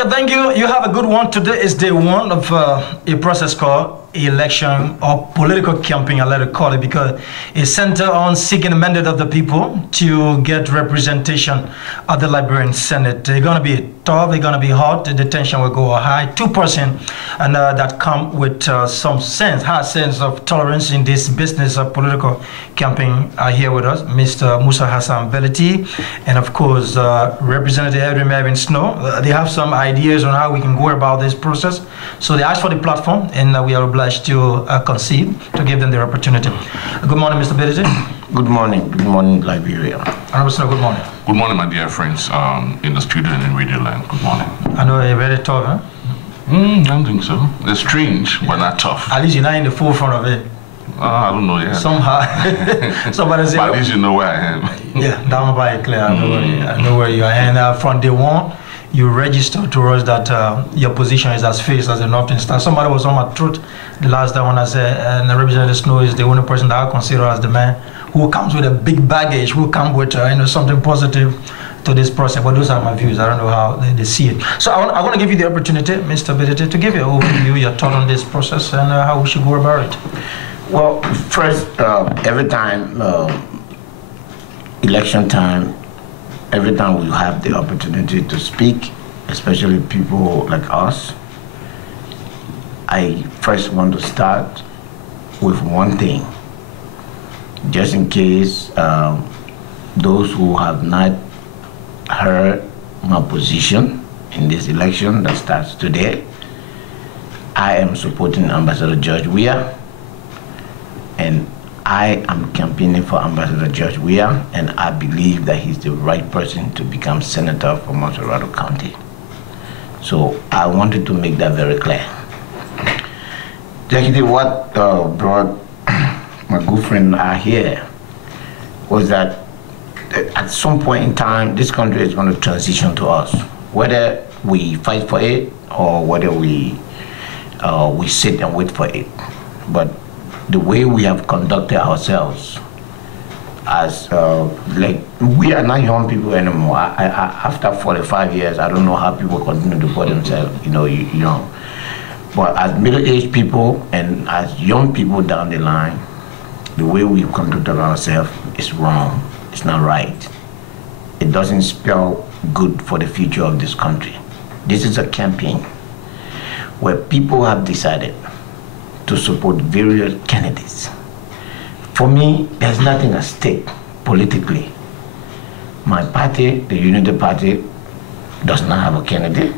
Okay, thank you. You have a good one. Today is day one of a process called election or political campaign, I let it call it, because it's centered on seeking the mandate of the people to get representation at the Liberian Senate. It's going to be tough, it's going to be hot, the tension will go high. 2% and that come with some sense, high sense of tolerance in this business of political campaign are here with us, Mr. Musa Bility, and of course Representative Edwin Snow. They have some ideas on how we can go about this process. So they asked for the platform, and we are obliged to concede to give them their opportunity. Good morning, Mr. Bility. Good morning, Liberia. Honorable Snow, good morning. Good morning, my dear friends in the studio and in radio land. Good morning. I know you're very tough, huh? I don't think so. It's strange, but not tough. At least you're not in the forefront of it. I don't know yet. Somehow. Somebody say, but at least you know where I am. Yeah, down by clear. I know where you are. And from day one, you registered to us that your position is as fierce as a northern star. Somebody was on my truth the last time when I said, and Representative Snow is the only person that I consider as the man who comes with a big baggage, who comes with something positive to this process. But those are my views. I don't know how they see it. So I want to give you the opportunity, Mr. Bility, to give you an overview, your thought on this process and how we should go about it. Well, first, every time, election time, every time we have the opportunity to speak, especially people like us, I first want to start with one thing, just in case those who have not heard my position in this election that starts today. I am supporting Ambassador George Weah, and I am campaigning for Ambassador George Weah, and I believe that he's the right person to become senator for Montserrado County. So I wanted to make that very clear. Executive, what brought my good friend here was that at some point in time, this country is going to transition to us, whether we fight for it or whether we sit and wait for it. But the way we have conducted ourselves as like, we are not young people anymore. After 45 years, I don't know how people continue to put themselves, young. But as middle-aged people and as young people down the line, the way we conducted ourselves is wrong. It's not right. It doesn't spell good for the future of this country. This is a campaign where people have decided to support various candidates. For me, there's nothing at stake politically. My party, the Unity Party, does not have a candidate.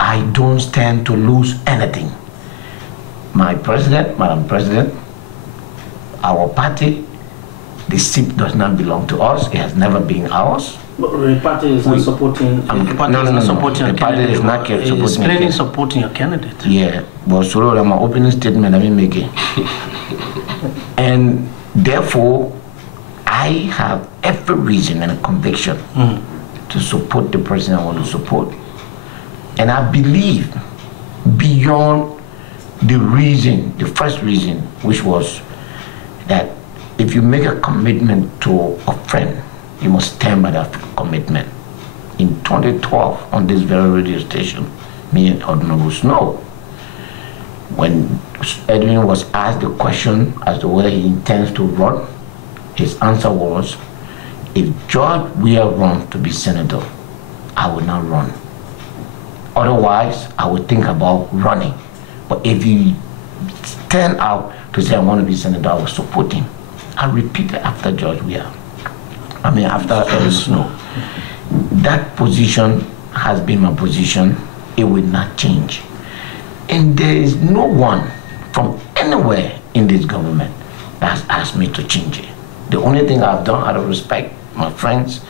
I don't stand to lose anything. My president, Madam President, our party, the seat does not belong to us. It has never been ours. But the party is not supporting. The party is not supporting your candidate. Yeah, but so my opening statement I make it. And therefore, I have every reason and conviction to support the person I want to support. And I believe beyond the reason, the first reason, which was that if you make a commitment to a friend, you must stand by that commitment. In 2012, on this very radio station, me and Edwin Snow, when Edwin was asked the question as to whether he intends to run, his answer was, if George Weah runs to be senator, I will not run. Otherwise, I would think about running. But if he stand out to say I want to be senator, I will support him. I repeat it after George Weah. After Edwin Snow. That position has been my position. It will not change. And there is no one from anywhere in this government that has asked me to change it. The only thing I've done out of respect, my friends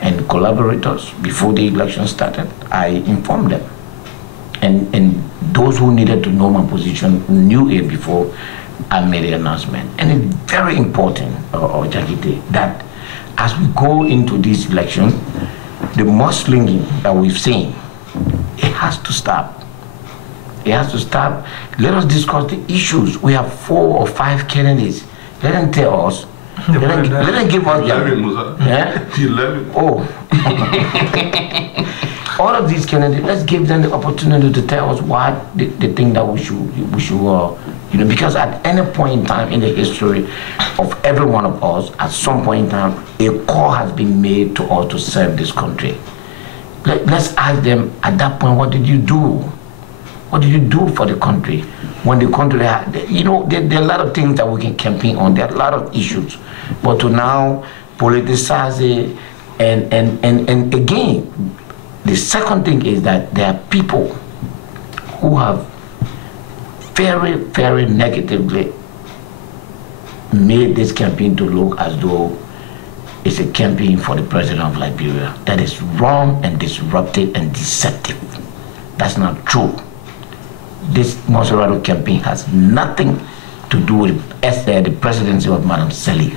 and collaborators, before the election started, I informed them. And those who needed to know my position knew it before I made the announcement. And it's very important, Jakite, that as we go into this election, the mudslinging that we've seen, it has to stop. It has to stop. Let us discuss the issues. We have 4 or 5 candidates. Let them tell us They didn't give us 11, Musa. Yeah? 11. Oh. All of these candidates, let's give them the opportunity to tell us why they think that we should because at any point in time in the history of every one of us, at some point in time, a call has been made to us to serve this country. Let's ask them at that point, what did you do? What did you do for the country? When the country, there are a lot of things that we can campaign on. There are a lot of issues. But to now politicize it, and again, the second thing is that there are people who have very, very negatively made this campaign to look as though it's a campaign for the president of Liberia. That is wrong and disruptive and deceptive. That's not true. This Montserrado campaign has nothing to do with the presidency of Madam Salif.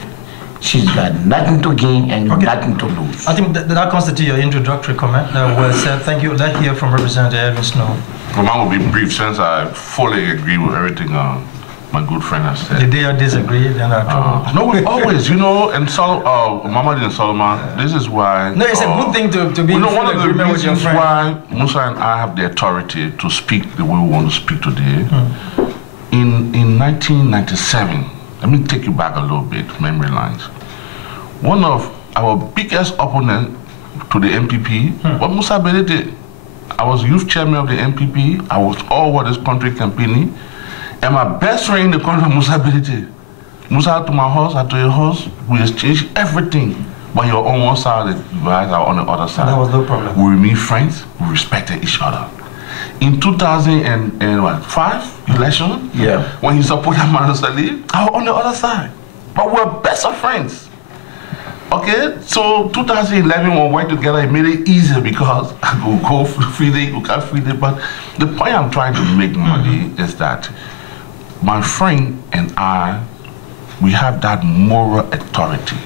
She's got nothing to gain and nothing to lose. I think that constitutes your introductory comment. Well said. Thank you. Let's hear from Representative Edwin Snow. Well, mine will be brief since I fully agree with everything my good friend has said. Did they disagree? Then no, we always, and Muhammad and Solomon, this is why... No, it's a good thing to be in one of the agreement with your reasons friend. why Musa and I have the authority to speak the way we want to speak today. In 1997, let me take you back a little bit, memory lines. One of our biggest opponents to the MPP was Musa Bility. I was youth chairman of the MPP. I was all over this country campaigning. And my best friend in the country was Musa Bility. Musa to my house, I to your house. We exchanged everything. But you're on one side, the guys are on the other side. That was no problem. We remained friends. We respected each other. In 2005 election, when he supported Madam Salif, I was on the other side. But we're best of friends. Okay, so 2011 when we worked together, it made it easier because I could go freely, you can't freely. But the point I'm trying to make, Madi, is that my friend and I, we have that moral authority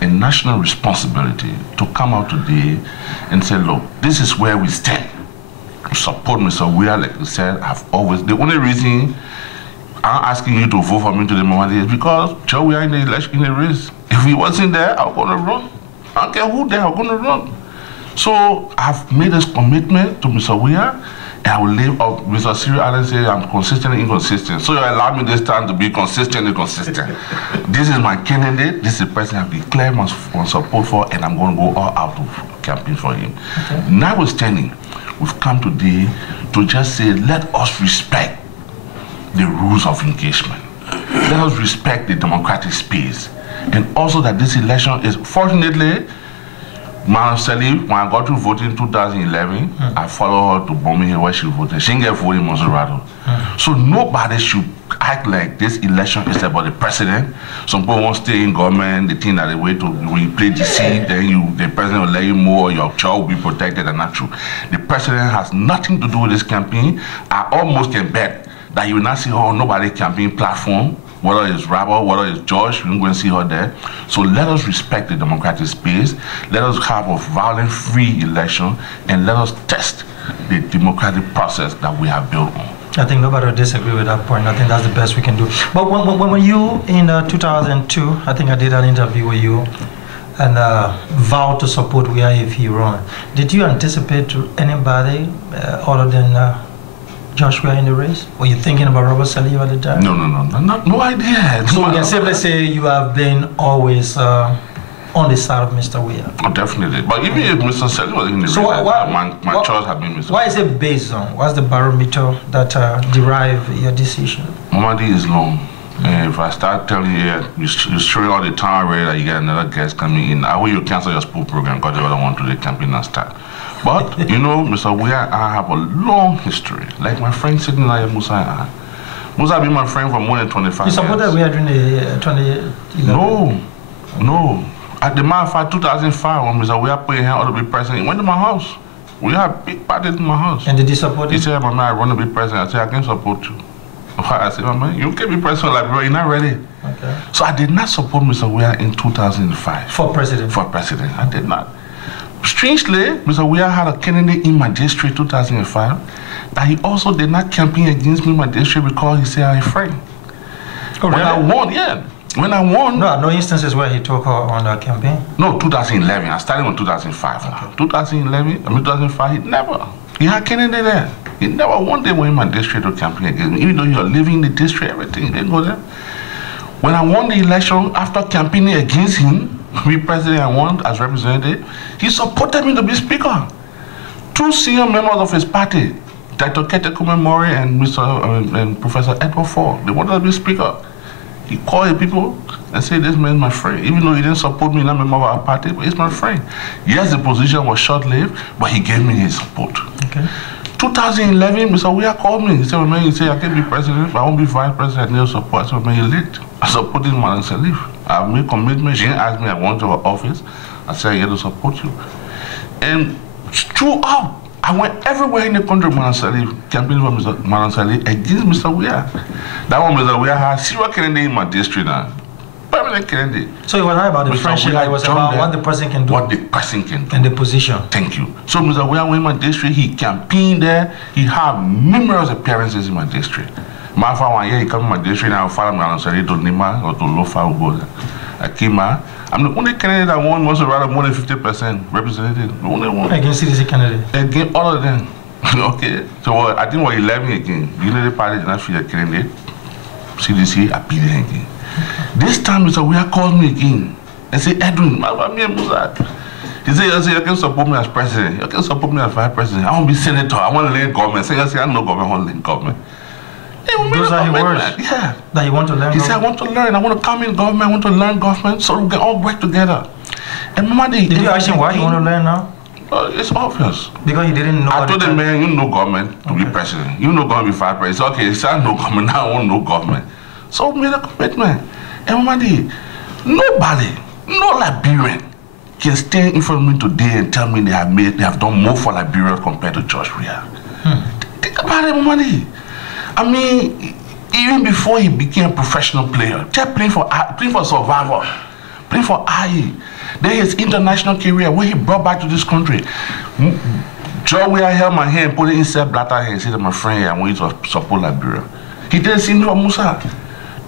and national responsibility to come out today and say, look, this is where we stand. Support Mr. Weah, like you said, the only reason I'm asking you to vote for me today, Madi, is because Joe, we are in the election, in the race. If he wasn't there, I'm going to run. I don't care who there, I'm going to run. So I've made this commitment to Mr. Weah, and I will live up. Mr. Cyril Allen said I'm consistent and inconsistent. So you allow me this time to be consistent and consistent. This is my candidate. This is the person I've declared my support for, and I'm going to go all out to campaign for him. Okay. Notwithstanding, we've come today to just say, let us respect the rules of engagement. Let us respect the democratic space. And also that this election is, fortunately, Madam Salif, when I got to vote in 2011, I followed her to Birmingham where she voted. She didn't get voted in Montserrado. So nobody should act like this election is about the president. Some people won't stay in government, they think that the way to, when you play DC, then the president will let you more, your child will be protected, and not true. The president has nothing to do with this campaign. I almost can bet that you will not see her on nobody's campaign platform, whether it's Rabble, whether it's George, you won't go and see her there. So let us respect the democratic space, let us have a violent-free election, and let us test the democratic process that we have built on. I think nobody will disagree with that point. I think that's the best we can do. But when you, in 2002, I think I did an interview with you, and vowed to support Weah if he run, did you anticipate to anybody other than Joshua in the race? Were you thinking about Robert Salif at the time? No idea. So we can simply say you have been always on the side of Mr. Weah. Oh, definitely. But even if Mr. Salif was in the race, my choice had been Mr. Why is it based on? What's the barometer that derive your decision? Mamadi is long. And if I start telling you, you're showing all the time already that you get another guest coming in, I will you cancel your school program because they don't want to do the campaign and start. But, Mr. Weah and I have a long history. Like my friend sitting there, Musa and I. Musa been my friend for more than 25 years. You supported Weah during the 2011? No. At the matter of fact, 2005, when Mr. Weah put his hand on to be president, he went to my house. We had big parties in my house. And did he support you? He said, "Mama, I want to be president." I said, "I can support you." I said, "Mama, you can be president like bro, you're not ready." Okay. So I did not support Mr. Weah in 2005. For president? For president, I did not. Strangely, Mr. Weah had a candidate in my district 2005 that he also did not campaign against me in my district because he said I'm a friend. Oh, really? When I won, When I won... No instances where he took her on the campaign? No, 2011. I started in 2005. Okay. 2005, he never. He had Kennedy there. He never one day went in my district to campaign against me. Even though you're living in the district, everything, he didn't go there. When I won the election, after campaigning against him, be president I won as representative, he supported me to be speaker. 2 senior members of his party, Dr. Ketekume Mori and and Professor Edwin Snow, they wanted to be speaker. He called the people and said, this man is my friend. Even though he didn't support me, not a member of our party, but he's my friend. Yes, the position was short-lived, but he gave me his support. Okay. 2011, Mr. Weah called me. He said, man, he said, I can't be president, but I won't be vice president. I need support. I said, man, you're late. I supported Madam Salif. I made commitment. She didn't ask me, I went to her office. I said, I had to support you. And throughout, I went everywhere in the country, Madam Salif, campaigning for Madam Salif against Mr. Weah. That one, Mr. Weah had serious Kennedy in my district now. Permanent Kennedy. So it was not about the friendship, it was about what the person can do. What the person can do. And the position. Thank you. So Mr. Weah went in my district, he campaigned there, he had numerous appearances in my district. My father, 1 year, he came in my district, and I followed Madam Salif to Nima or to Lofa Ugoda. I came out. I'm the only candidate that won Montserrado more than 50% representative. The only one. Against CDC candidate? Against all of them. Okay. So I think we're 11 again. The Unity Party did not feel a candidate. CDC appealed again. This time, Mr. Weah called me again and said, Edwin, me and Musa. He said, you can support me as president. You can support me as vice president. I want to be senator. I want to learn government. So I said, I know government. I want to learn government. Those are his words? Yeah. That you want to learn? He said, I want to learn. I want to come in government. I want to learn government so we can all work together. And Mama, did you ask him why you want to learn now? It's obvious. Because he didn't know. I told him, man, you know government to be president. You know government to be vice president. Okay, he said, I know government. Now I want to know government. So we made a commitment. And Mama, nobody, no Liberian can stand in front of me today and tell me they have done more for Liberia compared to George Weah. Think about it, Mama. I mean, even before he became a professional player, just playing for survival, playing for IE. Then his international career, where he brought back to this country. George Weah held my hand, put it inside Blatter hand, and said, my friend, I want you to support Liberia. He did the same for Musa.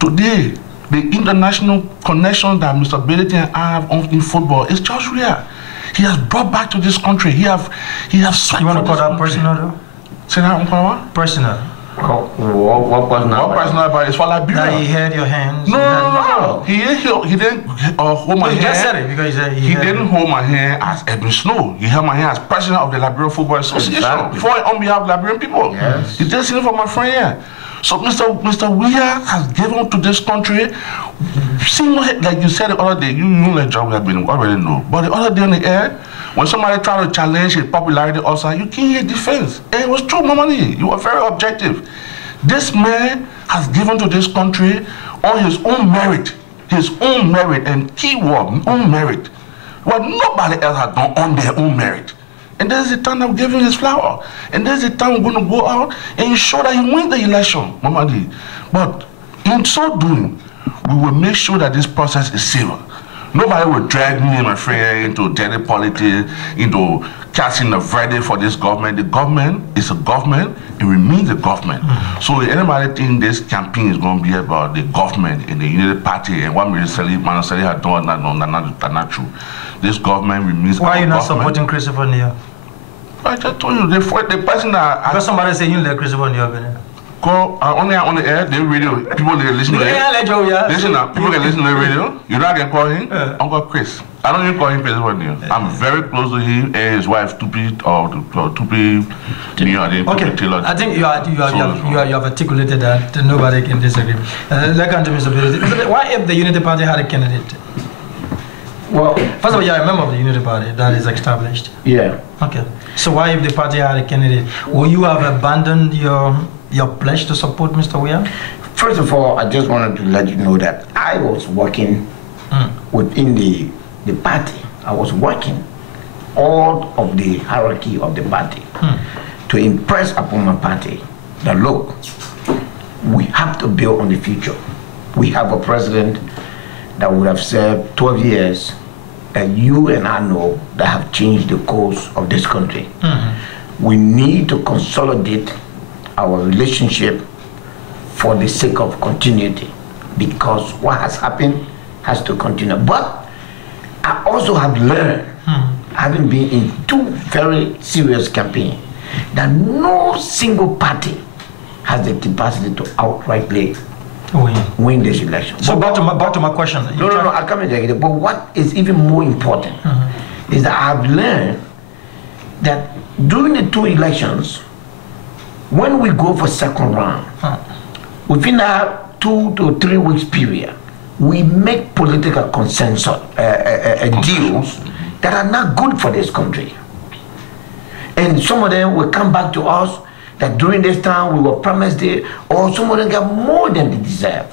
Today, the international connection that Musa Bility and I have in football is George Weah. He has brought back to this country. He have swept. You want to call that personal though? Say that, what? Personal. What personal? What personal about it? It's for Liberia. That he held your hands. No. He didn't hold my hand. He just said it because he didn't hold my hand as Edwin Snow. He held my hand as president of the Liberian Football Association. Exactly. On behalf of Liberian people. Yes. He did it for my friend here. So Mr. Weah has given to this country. See, like you said the other day, you know like John Weah been already know. But the other day on the air, when somebody tried to challenge his popularity also, you can't hear defense. And it was true, Mama. You were very objective. This man has given to this country on his own merit, and keyword, own merit, what nobody else has done on their own merit. And there's the time I'm giving his flower. And there's the time we're going to go out and ensure that he wins the election, Mama D. But in so doing, we will make sure that this process is civil. Nobody will drag me and my friend into dirty politics, into casting a verdict for this government. The government is a government, it remains a government. So anybody think this campaign is going to be about the government and the Unity Party and what Madam Salif had done, that's not true. This government remains. Why are you not supporting Christopher Neo? I just told you, the person that... Because somebody say you let Christopher Neo be there. Go on the air, the radio, people they listen to it. Listen now, people can listen to the radio. You know I can call him? Uncle Chris. I don't even call him Christopher Neo. I'm very close to him and his wife, Tupi Neo. Okay, I think you have articulated that nobody can disagree. Let's come to Mr. Bility. Why if the Unity Party had a candidate? Well, first of all, you're a member of the Unity Party that is established. Yeah. Okay. So why, if the party had a candidate, will you have abandoned your pledge to support Mr. Weah? First of all, I just wanted to let you know that I was working within the party. I was working all of the hierarchy of the party to impress upon my party that look, we have to build on the future. We have a president that would have served 12 years that you and I know that have changed the course of this country. We need to consolidate our relationship for the sake of continuity. because what has happened has to continue. But I also have learned, having been in 2 very serious campaigns, that no single party has the capacity to outrightly win this election. So back to my question. No, I come in there. But what is even more important is that I've learned that during the 2 elections, when we go for second round, within a 2 to 3 weeks period, we make political consensus deals that are not good for this country. And some of them will come back to us that during this time we were promised it, or some of them get more than they deserve.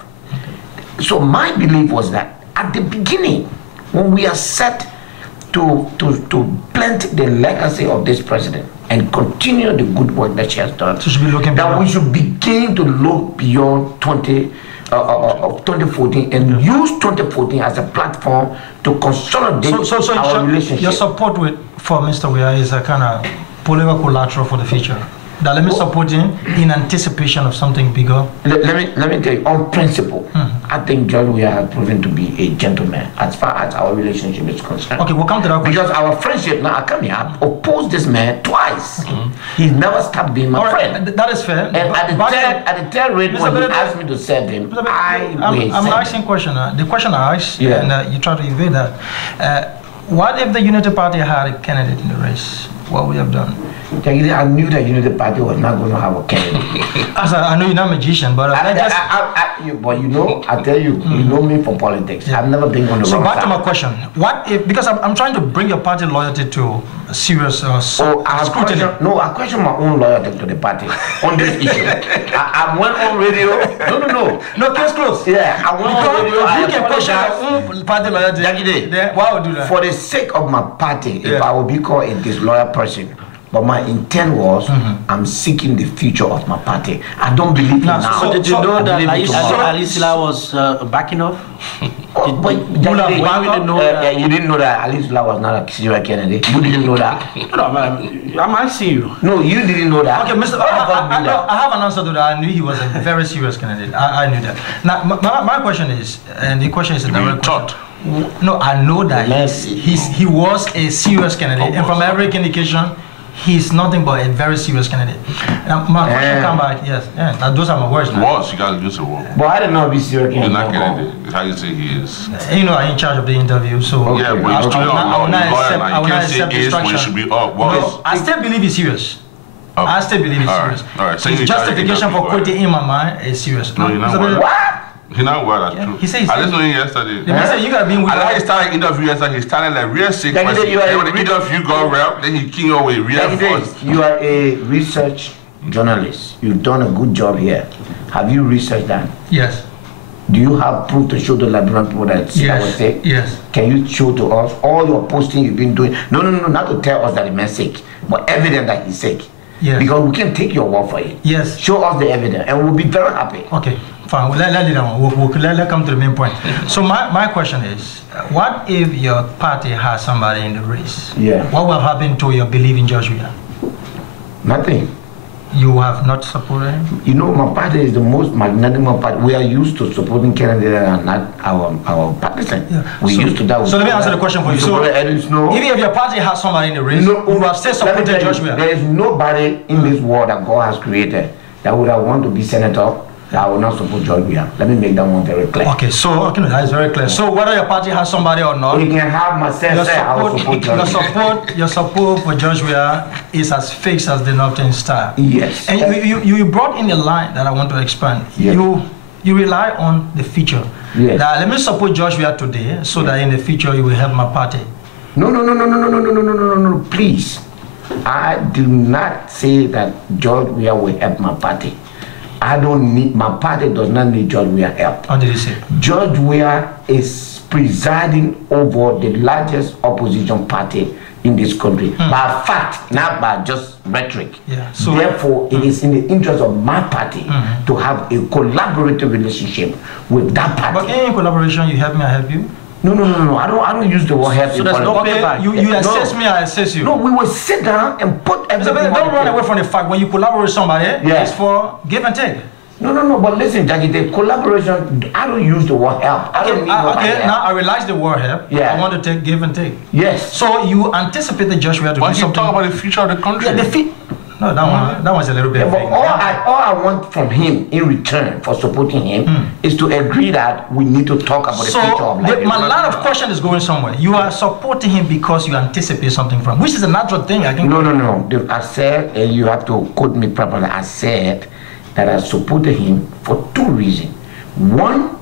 So my belief was that at the beginning, when we are set to plant the legacy of this president and continue the good work that she has done, so we should begin to look beyond 2014 and use 2014 as a platform to consolidate our relationship. Your support for Mr. Weah is a kind of political collateral for the future. That let me support him in anticipation of something bigger. Let me tell you, on principle, I think John Weah has proven to be a gentleman as far as our relationship is concerned. Okay, we'll come to that question. Because our friendship, now I come here, I've opposed this man twice. He's never stopped being my friend. That is fair. And at the third rate, when he asked me to serve him, I'm asking a question. The question I asked, and you try to evade that. What if the Unity Party had a candidate in the race? What would you have done? I knew that Unity Party was not going to have a candidate. I know you're not a magician, but but you know, I tell you, you know me for politics. I've never been on the wrong side. So back to my question. What if, because I'm trying to bring your party loyalty to a serious scrutiny. I question my own loyalty to the party on this issue. I went on radio. No, case closed. Yeah, I went on radio. You can question your own party loyalty. Why would do that? For the sake of my party, if I will be called a disloyal person. But my intent was, I'm seeking the future of my party. I don't believe in now. So did you know that Alisila was backing off? You didn't know that Alisila was not a serious candidate. You didn't know that. No, I'm asking you. No, you didn't know that. Okay, Mr. I have an answer to that. I knew he was a very serious candidate. I knew that. Now, my question is, and the question is a direct question. No, I know that he was a serious candidate, and from every indication, he's nothing but a very serious candidate. Now, my question come back, those are my words. Was, you gotta use a word. But I didn't know if he's serious candidate. You're not candidate. It's how you say he is. You know, I'm in charge of the interview, so yeah, but you're still I will not accept instruction. Should be up. No, I still believe he's serious. Okay. I still believe he's serious. All right. So his justification for quitting in my mind is serious. No, you're not well. What? He's not well, that's true. He says I listened to him yesterday. You gotta be with I like he started interview yesterday. He started like real sick. Then when the interview got rep, then he came away real fast. You are a research journalist. You've done a good job here. Have you researched that? Yes. Do you have proof to show the Liberian people that I was sick? Yes. Can you show to us all your posting you've been doing? No, not to tell us that the man's sick, but evidence that he's sick. Yes. Because we can take your word for it. Yes. Show us the evidence, and we'll be very happy. Okay. Fine. Let's come to the main point. So my question is, what if your party has somebody in the race? Yeah. What will happen to your belief in Joshua? Nothing. You have not supported him? You know, my party is the most magnanimous party. We are used to supporting candidates and not our partisan. Yeah. We used to that. So let me answer the question for you. So Edwin Snow. Even if your party has somebody in the race, you have still supported Joshua. There is nobody in this world that God has created that would have wanted to be senator. I will not support George Weah. Let me make that one very clear. Okay, so that is very clear. So whether your party has somebody or not, you can have myself say I will support George Weah. Your support for George Weah is as fixed as the Northern Star. Yes. And you brought in a line that I want to expand. Yes. You rely on the future. Yes. Now let me support George Weah today so that in the future you will help my party. No, please. I do not say that George Weah will help my party. I don't need, my party does not need George Weah help. How did you say? George Weah is presiding over the largest opposition party in this country by fact, not by just rhetoric. Yeah. So, therefore, it is in the interest of my party to have a collaborative relationship with that party. But in collaboration, you help me, I help you. No. I don't use the word help. So there's no payback. You assess me, I assess you. No, we will sit down and put everything. Don't run away from the fact when you collaborate with somebody, it's for give and take. No, but listen, Jackie, the collaboration, I don't use the word help. I don't mean now I realize the word help. Yeah. I want to give and take. Yes. So you anticipate the Joshua to But do you something. talk about the future of the country. Yeah, no, that one's a little bit. Yeah, but vague. all I want from him in return for supporting him is to agree that we need to talk about the future of life. My line of question is going somewhere. You are supporting him because you anticipate something from him, which is a natural thing. I think. No. I said, and you have to quote me properly. I said that I supported him for two reasons. One,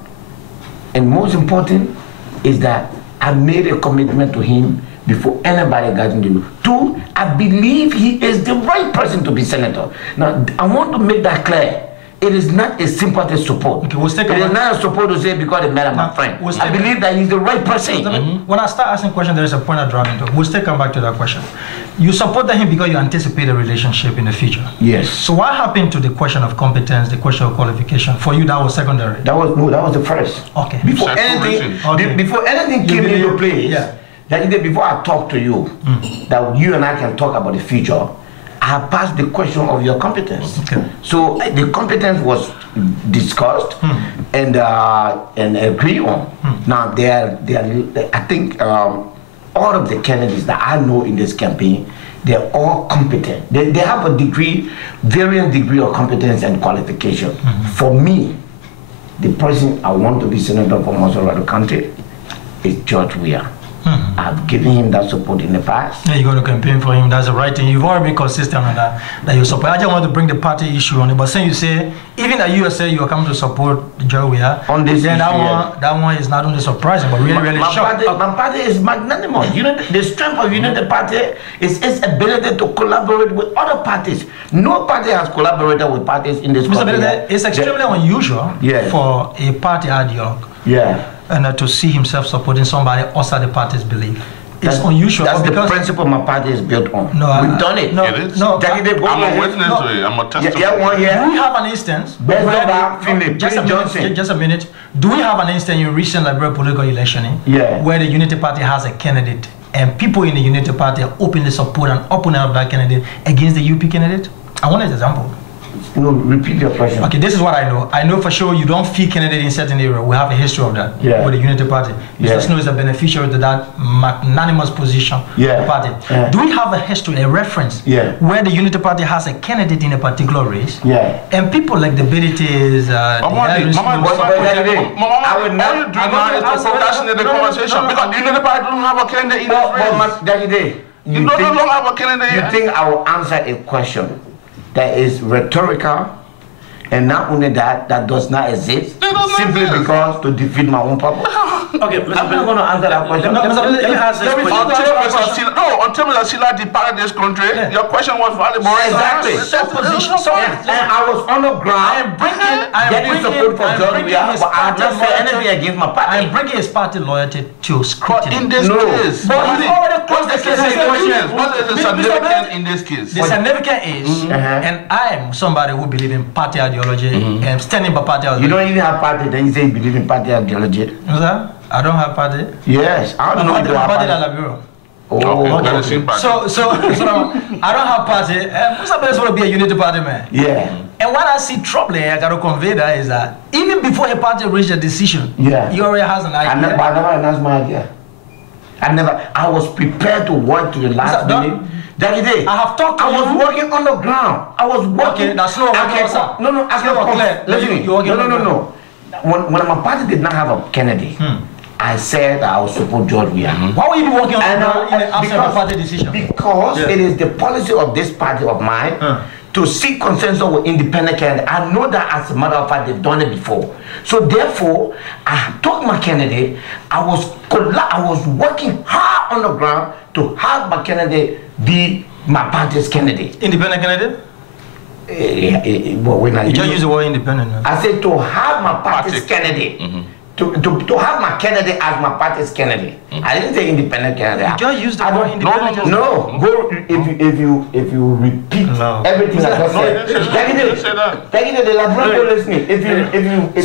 and most important, is that I made a commitment to him before anybody got into it. Two, I believe he is the right person to be senator. Now, I want to make that clear. It is not a sympathy support. Okay, it is not a support to say because they met my friend. I believe that he's the right person. When I start asking questions, there is a point of driving to. We'll still come back to that question. You supported him because you anticipate a relationship in the future. Yes. So what happened to the question of competence, the question of qualification? For you, that was secondary. That was the first. Okay. Before anything came into play. Yeah. That before I talk to you, that you and I can talk about the future, I have passed the question of your competence. Okay. So the competence was discussed and agreed on. Now I think all of the candidates that I know in this campaign, they're all competent. They have a degree, varying degree of competence and qualification. For me, the person I want to be senator for Montserrado County is George Weah. I've given him that support in the past. Yeah, you're going to campaign for him. That's the right thing. You've already been consistent on that you support. I just want to bring the party issue on it. But since you say, even that you say you are coming to support George Weah, on this then issue, that one is not only surprising, but really shocking. My party is magnanimous. You know, the strength of the party is its ability to collaborate with other parties. No party has collaborated with parties in this country. It's extremely unusual for a party ideologue. Yeah. And to see himself supporting somebody outside the party's belief. It's unusual. That's the principle my party is built on. No, we've done it. No, it is. No, I'm a witness to it. I'm a testimony. Do we have an instance? Just a minute. Do we have an instance in recent Liberal political election where the Unity Party has a candidate and people in the Unity Party openly support an opponent of that candidate against the UP candidate? I want an example. No, repeat your question. Okay, this is what I know. I know for sure you don't feel candidate in certain area. We have a history of that with the Unity Party. Mr. Snow is a beneficiary to that magnanimous position of the party. Do we have a history, a reference, where the Unity Party has a candidate in a particular race? And people like the Bilities, Because the Unity Party don't have a candidate in this race. You don't have a candidate. You think I will answer a question that is rhetorical, and not only that does not exist, simply because to defeat my own purpose? Okay, I'm not going to answer that question. Let me ask this question. Until Mr. Silla departed this country, your question was valuable. Exactly. And I was on the ground getting support for John Weah, but I just said anything against my party. I'm bringing his party loyalty to scrutiny. In this case, what's the significance? What is the significance in this case? The significance is, and I am somebody who believes in party ideology and standing by party ideology. You don't even have party, then you say you believe in party ideology. What's that? I don't have party. Yes, I don't know if you have party. So I don't have party. Musa Bility want to be a Unity Party man. Yeah. And what I see troubling, I got to convey that is that even before a party reached a decision, he already has an idea. I never announced my idea. I was prepared to work to the last minute. That day, I have talked to you. I was working on the ground. I was working. Okay, that's not working. No. Listen, no. When my party did not have a candidate, I said I would support George Weah. Why were you working on after the party decision? Because it is the policy of this party of mine to seek consensus with independent candidates. I know that as a matter of fact, they've done it before. So therefore, I told my candidate, I was working hard on the ground to have my candidate be my party's candidate. Independent candidate? You just use the word independent. I said to have my party's candidate. To have my candidate as my party's candidate. I didn't say independent candidate. You just use the word independent. No. Go if you repeat everything I just said. Take it. The laboratory listening. If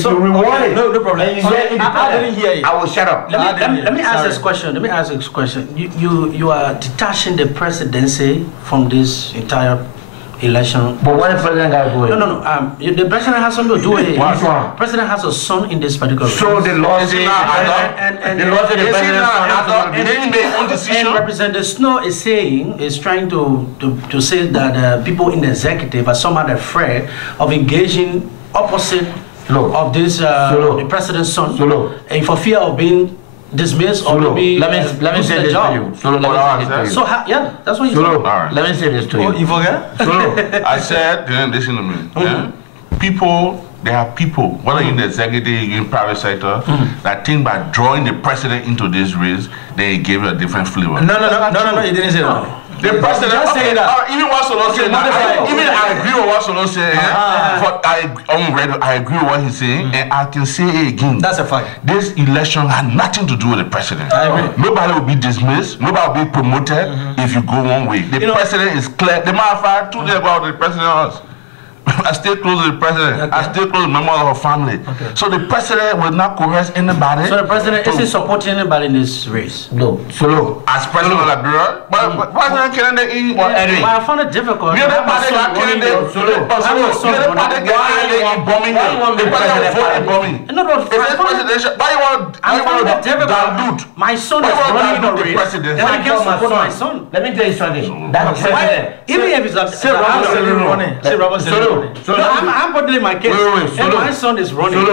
you rewind it. No problem. I didn't hear you. I will shut up. Let me ask this question. You are detaching the presidency from this entire election. But what the president got going? No. The president has something to do with it. Which one? President has a son in this particular race. So the law says the president's son has to and Representative Snow is trying to say that people in the executive are somehow afraid of engaging opposite of this the president's son, for fear of being dismissed or maybe let me say this to you. That's what you said. Let me say this to you. You forget? I said, listen to me. Yeah? People, there are people, whether in the executive, in private sector, that think by drawing the president into this race, they give it a different flavor. No, you didn't say that. The president, even what Solo said, even I agree with what Solo said, but I agree with what he's saying, and I can say it again. That's a fact. This election had nothing to do with the president. Nobody will be dismissed, nobody will be promoted if you go one way. The president is clear. The matter of fact, 2 days ago, the president was. I stay close to the president. I stay close to members of her family. So the president will not coerce anybody. So the president isn't supporting anybody in this race? No. So look, as president of Liberia, but President Kennedy, I found it difficult. The other party got Kennedy. The other party got Kennedy in bombing. The president voted in bombing. Why you want to dilute? My son is running the race. And I can't support my son. Let me tell you something. That president, even if it's not, say Robert I'm putting my case. And my son is running.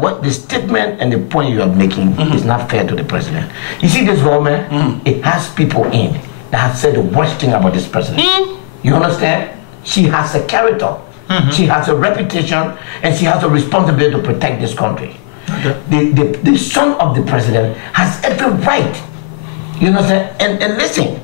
What the statement and the point you are making is not fair to the president. You see this government, it has people in that have said the worst thing about this president. You understand? She has a character, she has a reputation, and she has a responsibility to protect this country. The son of the president has every right. You understand? And listen,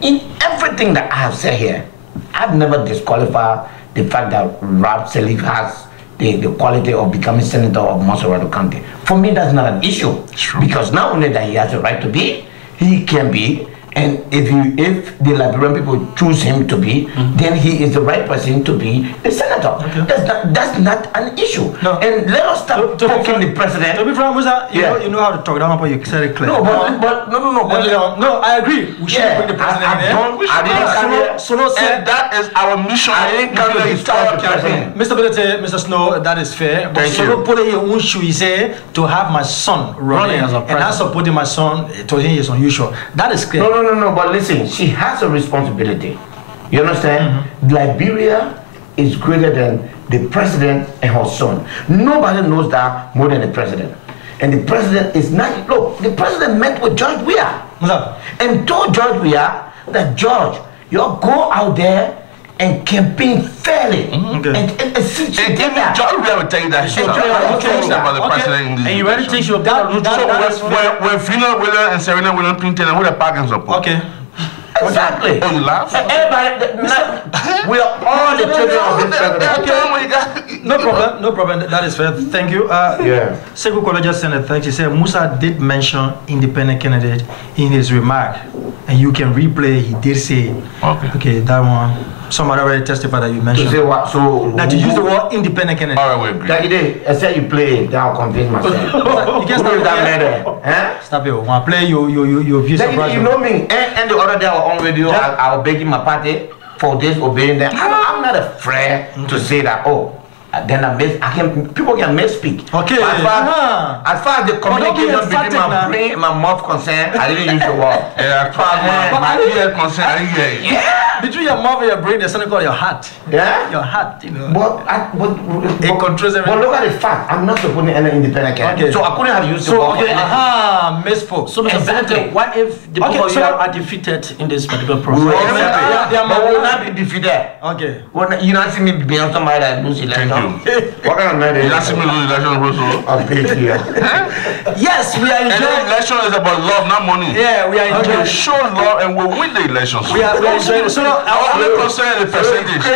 in everything that I have said here, I've never disqualified the fact that Rap Salif has the quality of becoming senator of Montserrado County. For me, that's not an issue. Because not only that he has a right to be, he can be, and if the Liberian people choose him to be, then he is the right person to be the senator. That's not an issue. And let us stop poking the president. To be frank, Musa, you know how to talk down, but you said it clearly. No, I agree. We should bring the president in. Solo said that is our mission. I didn't come to the entire campaign. Mr. Bility, Mr. Snow, that is fair. But Solo put it in issue, he said, to have my son running as a president. And I supporting my son, to him is unusual. That is clear. No, but listen, she has a responsibility. You understand? Liberia is greater than the president and her son. Nobody knows that more than the president. And the president is not, look, the president met with George Weah and told George Weah that, George, you go out there and campaign fairly. And George Weah will tell you that and you ready to take your when Fina Williams and Serena Williams printed and with the parking support. Exactly. Oh, you laugh? Everybody, we are all the children of this president. No problem. That is fair. Thank you. Sekou Kolo just sent a text. He said Musa did mention independent candidate in his remark, and you can replay. He did say, okay, that one. Somebody already testified that you mentioned. To say what? So that you use the word independent candidate. All right, we agree. That you did. I said you play it. I'll convince myself. You can't stop that matter. Stop it. When I play your views. You know me. And the other day I was on radio. I was begging my party for this, obeying them. I'm not afraid to say that. Then people can misspeak. Okay. As far as the communication between my brain and my mouth concerned, I didn't use the word. As far as my ear concerned, I didn't hear it. Yeah. Between your mouth and your brain, there's something called your heart. Yeah. Your heart, you know. It controls everything. But look at the fact. I'm not supporting any independent candidate. So I couldn't have used the word. Misspoke. So Mr. Bility, what if the people here are defeated in this particular process? But we will not be defeated. Okay. You not see me being somebody that lose election. What kind of man you not see me lose election, Russell? Yes, we are enjoying. Election is about love, not money. Yeah, we are enjoying. We show love and we'll win the elections. We are enjoying. So our only concern is the percentage. I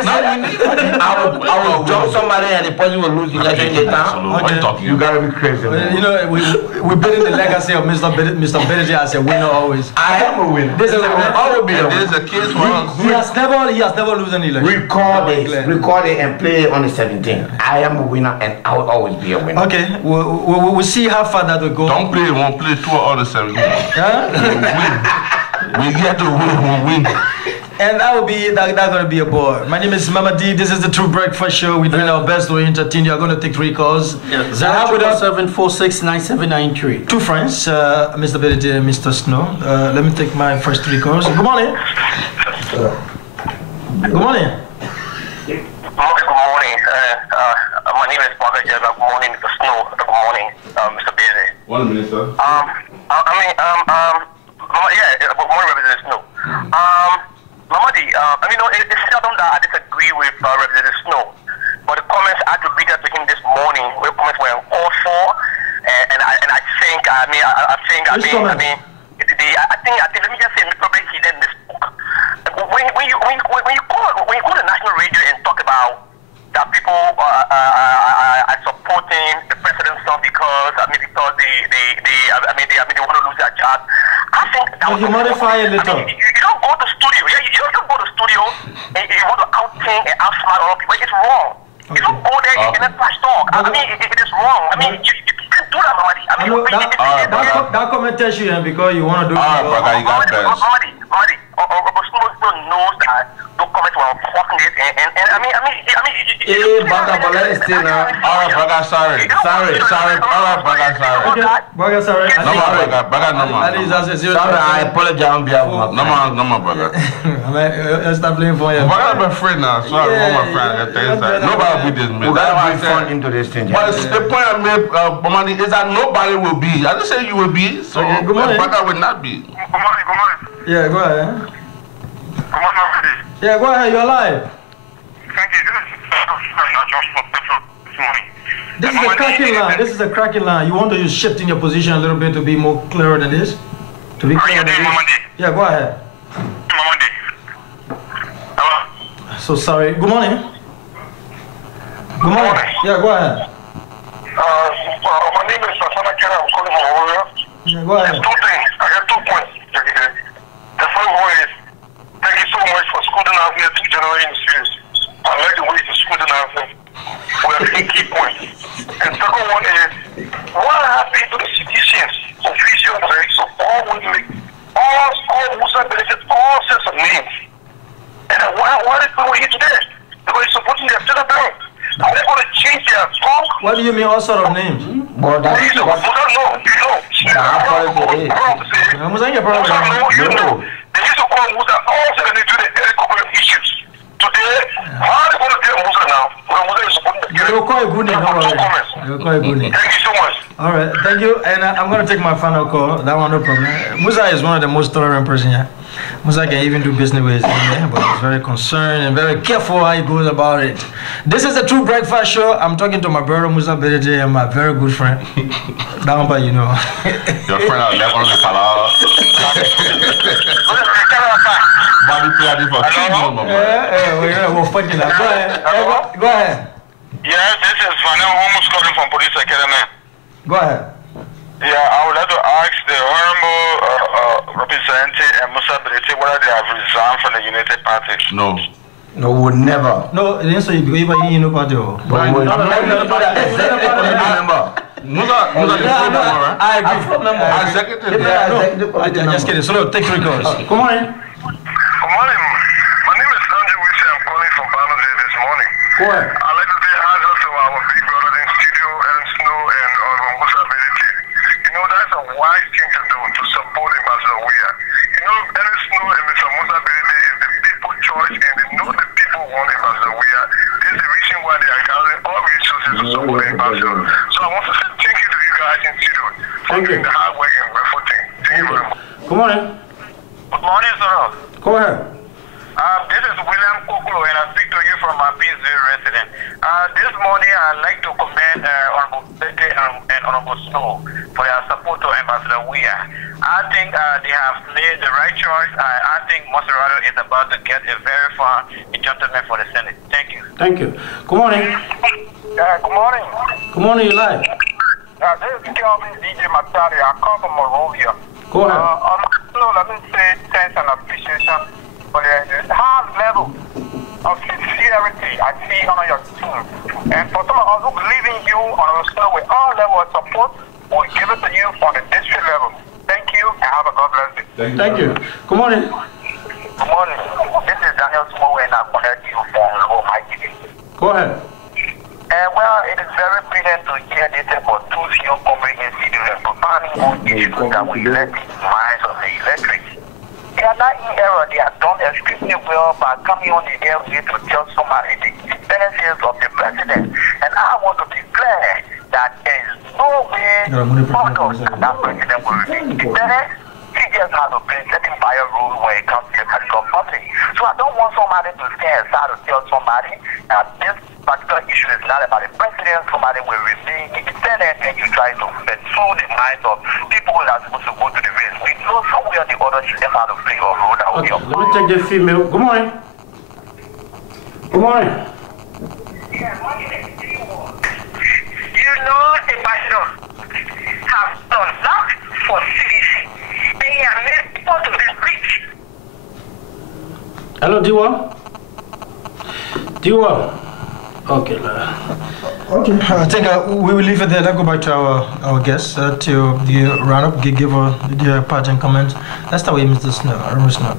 will jump somebody and the person will lose the election in the town. What are you talking? You gotta be crazy. You know, we're building the legacy of Mr. Bility as a winner always. I am a winner. This is a case for us. He has never lose an election. Record it and play it on the 17th. I am a winner and I will always be a winner. Okay, we'll see how far that will go. Don't play, won't play 2 or the 17th. We get to win, we'll win. And that's going to be a bore. My name is Mama D. This is the True Breakfast Show. We're doing our best to entertain you. I'm going to take 3 calls. Yeah, 077469793. 2 friends, Mr. Bility and Mr. Snow. Let me take my first 3 calls. Good morning. Good morning. Good morning. My name is Bobby. Good morning, Mr. Snow. Good morning, Mr. Bility. 1 minute, sir. Good morning, Representative Snow. Mamadi, it's seldom that I disagree with Representative Snow, but the comments attributed to him this morning, the comments were uncalled for, and I think, let me just say, probably he then misspoke. When you go to the national radio and talk about that people are supporting the president's son because they want to lose their job. I think that you modify a little. You don't go to studio. You don't go to studio and you want to out-think and outsmart all people. It's wrong. Okay. You don't go there and then trash talk. It is wrong. You can't do that, Mamadi. That comment tells you because you want to do it. Mamadi, Snow knows that those comments were unfortunate and sorry. I apologize on behalf of No, brother. Stop playing for you. I'm a friend now. Sorry, my friend. Nobody will be this man. We gotta bring fun into this thing. But the point I made, Bomani, is that nobody will be. I didn't say you will be, so Baka will not be. Good morning. Yeah, go ahead. Good morning. Yeah, go ahead. You're live. Thank you. This is a cracking line. This is a cracking line. You want to shift in your position a little bit to be more clearer than this? To be clearer than this? Yeah, go ahead. Hello? So sorry. Good morning. Good morning. Yeah, go ahead. My name is Sasana Kera. I'm calling from Warrior. Yeah, go ahead. There's 2 things. I got 2 points. The first one is, thank you so much for schooling out here 2 generations series. I like the way you schooling out here. We are making key points. And second one is, what happened to the citizens, officials, so all women, all Musa Bility, all sets of names. And why are they going here today? Because it's supporting their citizens. Are they going to change their talk? What do you mean, all sort of names? Well, that's you don't know. They used to call Musa all sudden they do the corporate issues. Today, how are they going to get Musa now? Musa is supporting the You'll call a good name, You'll call a good name. Thank you so much. All right, thank you. And I'm going to take my final call. That one, no problem. Musa is one of the most tolerant person here. Musa can even do business with his name, but he's very concerned and very careful how he goes about it. This is the True Breakfast Show. I'm talking to my brother Musa Bility and my very good friend. Down by you know. Your friend are left on the palaver. We're fighting that. Go ahead. Go ahead. Yes, this is Vanel Homus calling from Police Academy. Go ahead. Yeah, I would like to ask the Honorable Representative and Musa Bility whether they have resigned from the United Party. No. No, we'll never. No, the answer is because you know party. I'm just kidding. So take 3 calls. Good morning. Good morning. My name is Andrew Weah. I'm calling from Barnsley this morning. Go ahead. I'd like to say hi to our big brother in studio, Edwin Snow and Musa Bility. You know, that's a wise thing to do, to support Ambassador Weah. You know, Edwin Snow and Mr. Musa Bility is the people's choice, and they know the people want Ambassador Weah. There's a reason why they are gathering all resources to support Ambassador. So I want to say thank you to you guys in studio for doing the hard work and reporting. Thank you very much. Good morning. Good morning, sir. Go ahead. This is William Kokolo, and I speak to you from my Peaceville resident. This morning, I'd like to commend Honorable Bility and Honorable Snow for their support to Ambassador Weah. I think they have made the right choice. I think Montserrado is about to get a very far gentleman for the Senate. Thank you. Thank you. Good morning. Good morning. Good morning, you live. This is Kelvin DJ Matari. I come from Monrovia. Go ahead. Let me say thanks and appreciation for the high level of sincerity I see on your team. And for some of us who believe in you on our show with all level of support, we'll give it to you on the district level. Thank you and have a God bless day. Thank you. Good morning. Good morning. This is Daniel Snow and I'm connecting you from Low My TV. Go ahead. Well, it is very brilliant to hear this about two young comrades in profounding on issues that will elect the minds of the electorate. They are not in error. They have done extremely well by coming on the airway to tell somebody the benefits of the president. And I want to declare that there is no way that president will remain independent. He just has to play setting by a rule when it comes to the political party. So I don't want somebody to stand aside to tell somebody that this particular issue is not about the president. Somebody will remain independent and you try to pursue the minds of people who are supposed to go to the race. We know somewhere or the other should have to play a role that will be Let me take the female. Good morning. Good morning. You know the Ambassador have done that for CDC. They are made people to be rich. Hello, Diwa. Diwa. Okay. Okay. I think we will leave it there. Let's go back to our guests to the roundup. Give their parting comments. Let's start with Mr. Snow.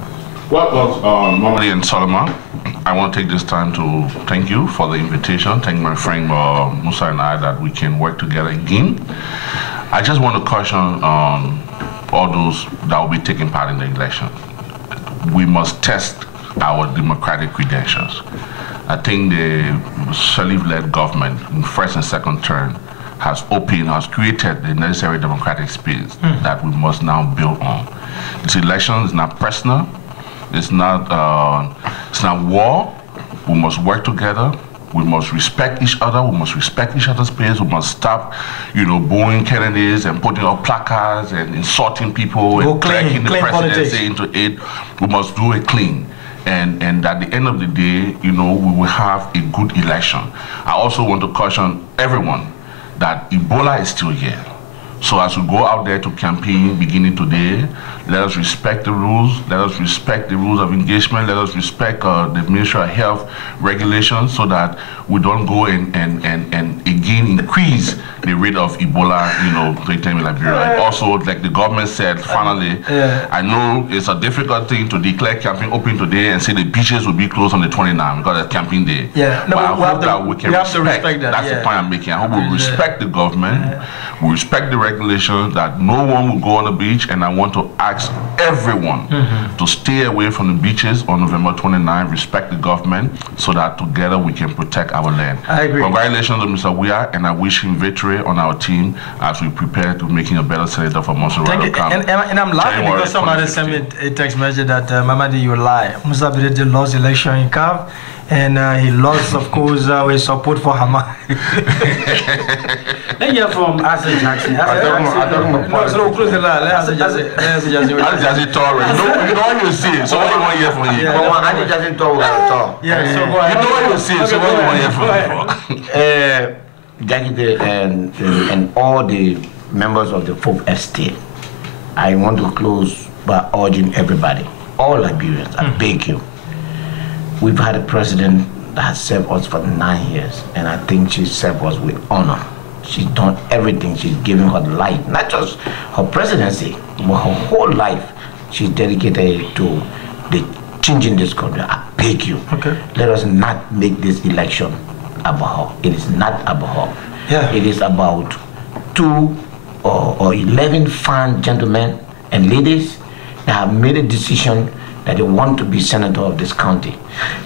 Well, Mamadi and Solomon, I want to take this time to thank you for the invitation. Thank my friend Musa and I that we can work together again. I just want to caution all those that will be taking part in the election. We must test our democratic credentials. I think the Sharif-led government in first and second term has created the necessary democratic space that we must now build on. This election is not personal. It's not war. We must work together. We must respect each other. We must respect each other's space. We must stop, booing candidates and putting up placards and insulting people and dragging the presidency into it. We must do it clean. And at the end of the day, we will have a good election. I also want to caution everyone that Ebola is still here. So as we go out there to campaign beginning today, let us respect the rules. Let us respect the rules of engagement. Let us respect the Ministry of Health regulations so that we don't go and again increase the rate of Ebola, in Liberia. And also, like the government said, finally, I know it's a difficult thing to declare campaign open today and say the beaches will be closed on the 29th because it's campaign day. Yeah, but I hope that we can respect that. That's the point I'm making. I hope we respect the government. We respect the regulations that no one will go on the beach, and I want to ask everyone to stay away from the beaches on November 29th, respect the government, so that together we can protect our land. I agree. Congratulations to Mr. Weah, and I wish him victory on our team as we prepare to making a better senator for Montserrado Rep. And I'm laughing because somebody sent me a text message that, Mamadi, you lie. Musa Bility lost election in CAF. And he lost, of course, his support for Hamas. Then you're from Asa Jackson. No, so close the line. Asa Jackson. You know what you see, so what do you want to hear from you? Asa Jackson talk. Yeah, so go ahead. You know what you see, so what do you want to hear from you? Jackie and all the members of the folk estate, I want to close by urging everybody, all Liberians, I beg you. We've had a president that has served us for 9 years, and I think she served us with honor. She's done everything. She's given her life, not just her presidency, but her whole life. She's dedicated to changing this country. I beg you, let us not make this election about her. It is not about her. Yeah. It is about 2 or 11 fine gentlemen and ladies that have made a decision that they want to be senator of this county.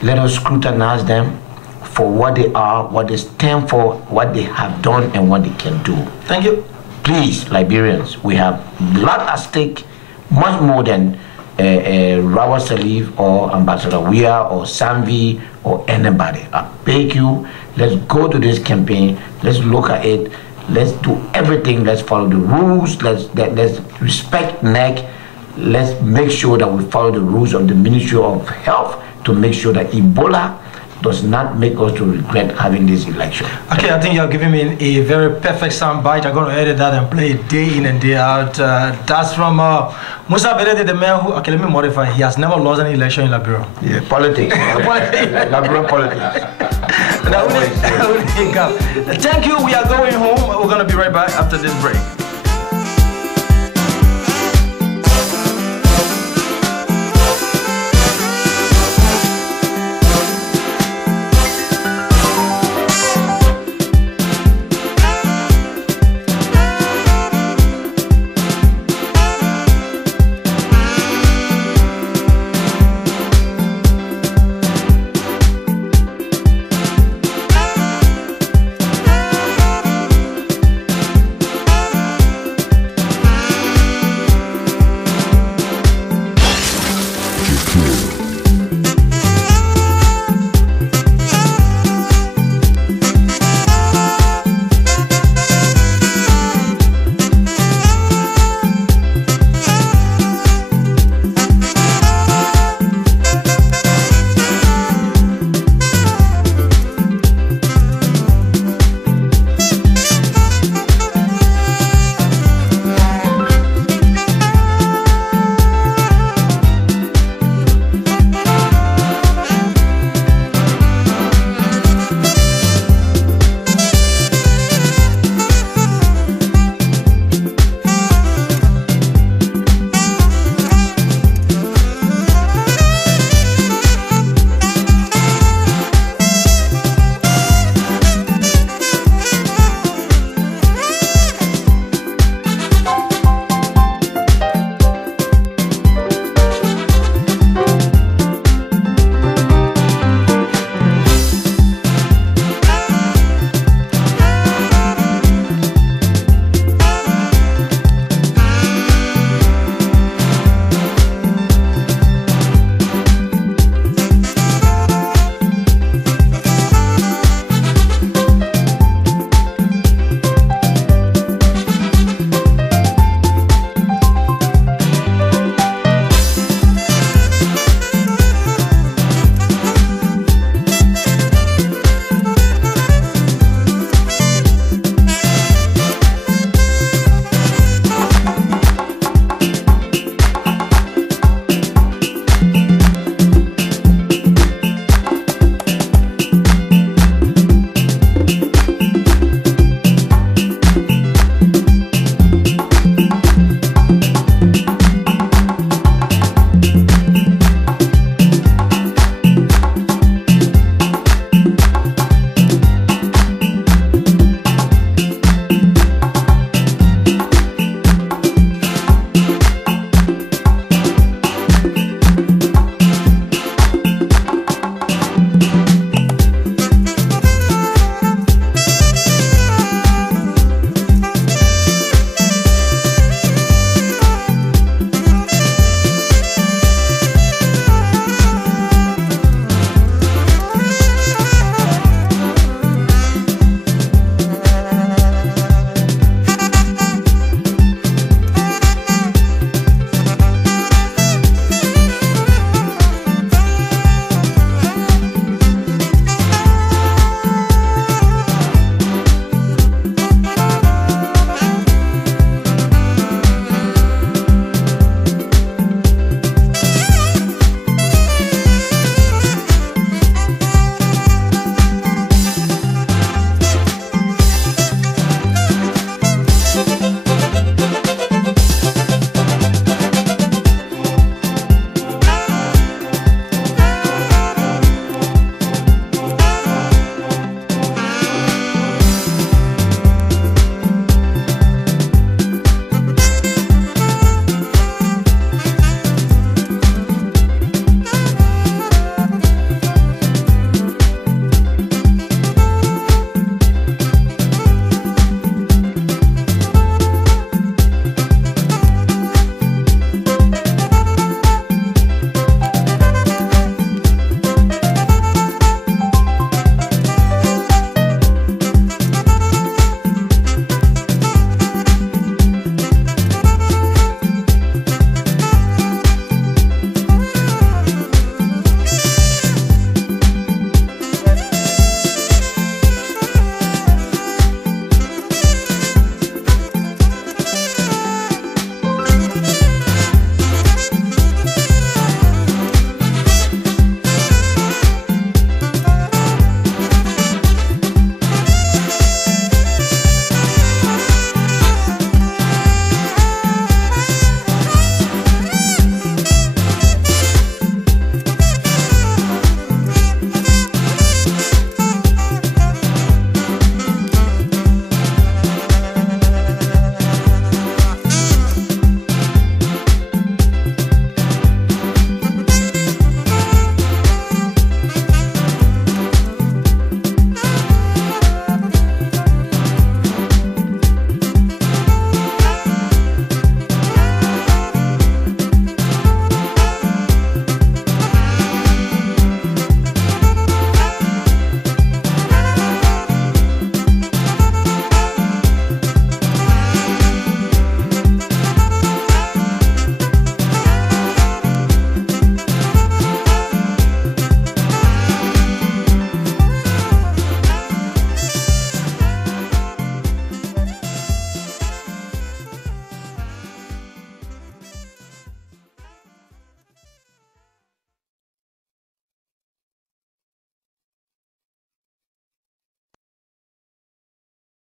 Let us scrutinize them for what they are, what they stand for, what they have done, and what they can do. Thank you. Please, Liberians, we have a lot at stake, much more than Rawat Salif or Ambassador Weah or Sanvi or anybody. I beg you, let's go to this campaign, let's look at it, let's do everything, let's follow the rules, let's respect NEC. Let's make sure that we follow the rules of the Ministry of Health to make sure that Ebola does not make us to regret having this election. Okay, I think you're giving me a very perfect sound bite. I'm going to edit that and play it day in and day out. That's from Musa Bility, the man who, okay, let me modify. He has never lost an election in Liberia. Yeah, politics. Liberian politics. Thank you. We are going home. We're going to be right back after this break.